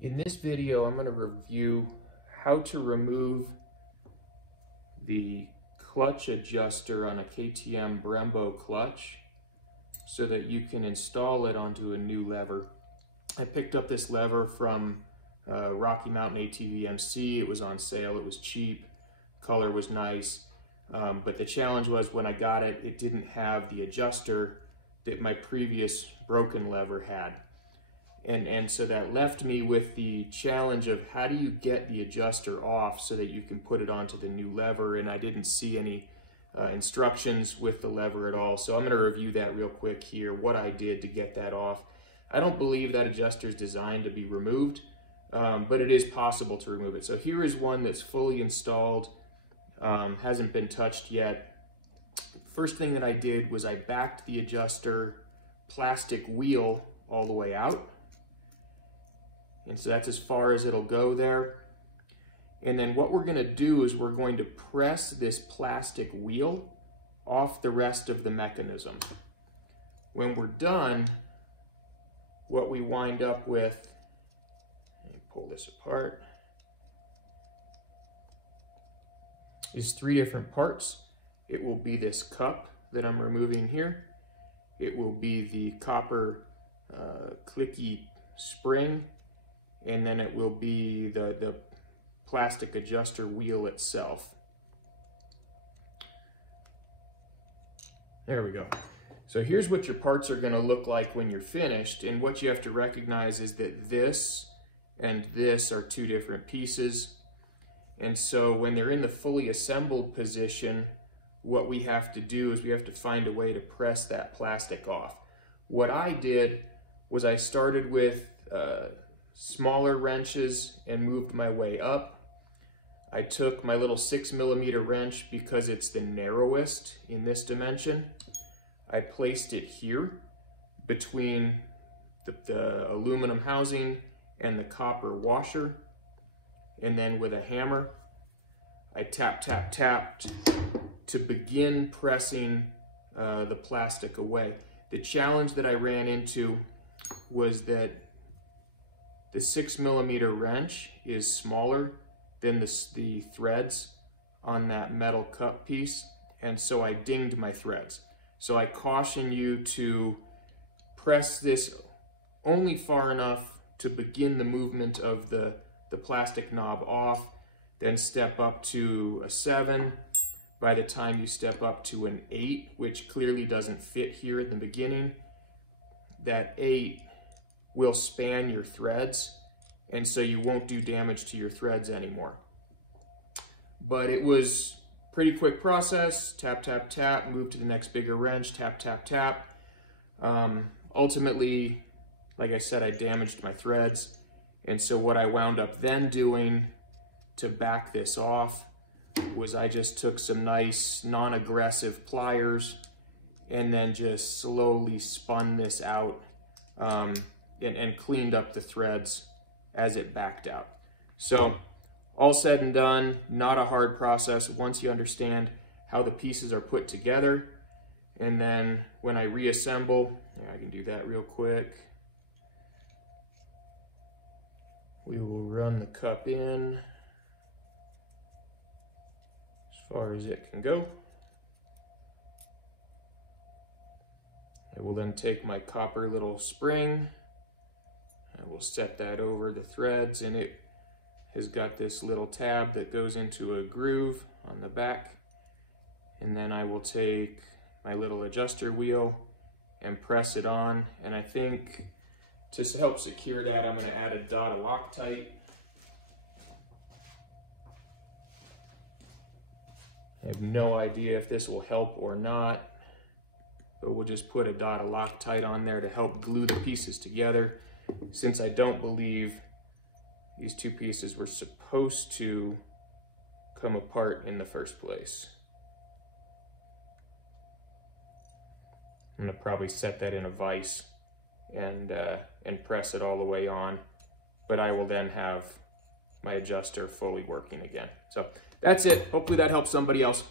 In this video, I'm going to review how to remove the clutch adjuster on a KTM Brembo clutch so that you can install it onto a new lever. I picked up this lever from Rocky Mountain ATV MC. It was on sale, it was cheap, color was nice, but the challenge was when I got it, it didn't have the adjuster that my previous broken lever had. And so that left me with the challenge of how do you get the adjuster off so that you can put it onto the new lever, and I didn't see any instructions with the lever at all. So I'm going to review that real quick here, what I did to get that off. I don't believe that adjuster is designed to be removed, but it is possible to remove it. So here is one that's fully installed, hasn't been touched yet. First thing that I did was I backed the adjuster plastic wheel all the way out. And so that's as far as it'll go there. And then what we're going to do is we're going to press this plastic wheel off the rest of the mechanism. When we're done, what we wind up with, let me pull this apart, is three different parts. It will be this cup that I'm removing here. It will be the copper clicky spring, and then it will be the plastic adjuster wheel itself. There we go. So here's what your parts are going to look like when you're finished, and what you have to recognize is that this and this are two different pieces, and so when they're in the fully assembled position, what we have to do is we have to find a way to press that plastic off. What I did was I started with smaller wrenches and moved my way up. I took my little 6mm wrench because it's the narrowest in this dimension. I placed it here between the aluminum housing and the copper washer, and then with a hammer I tapped to begin pressing the plastic away. The challenge that I ran into was that the 6mm wrench is smaller than the threads on that metal cup piece, and so I dinged my threads. So I caution you to press this only far enough to begin the movement of the plastic knob off, then step up to a 7. By the time you step up to an 8, which clearly doesn't fit here at the beginning, that 8 will span your threads, and so you won't do damage to your threads anymore. But it was a pretty quick process. Tap, tap, tap, move to the next bigger wrench, tap, tap, tap. Ultimately, like I said, I damaged my threads, and so what I wound up then doing to back this off was I just took some nice non-aggressive pliers and then just slowly spun this out and cleaned up the threads as it backed out. So all said and done, not a hard process once you understand how the pieces are put together. And then when I reassemble, I can do that real quick. We will run the cup in far as it can go. I will then take my copper little spring, I will set that over the threads, and it has got this little tab that goes into a groove on the back, and then I will take my little adjuster wheel and press it on, and I think to help secure that I'm going to add a dot of Loctite. I have no idea if this will help or not, but we'll just put a dot of Loctite on there to help glue the pieces together, since I don't believe these two pieces were supposed to come apart in the first place. I'm going to probably set that in a vise and press it all the way on, but I will then have my adjuster fully working again. So that's it. Hopefully that helps somebody else.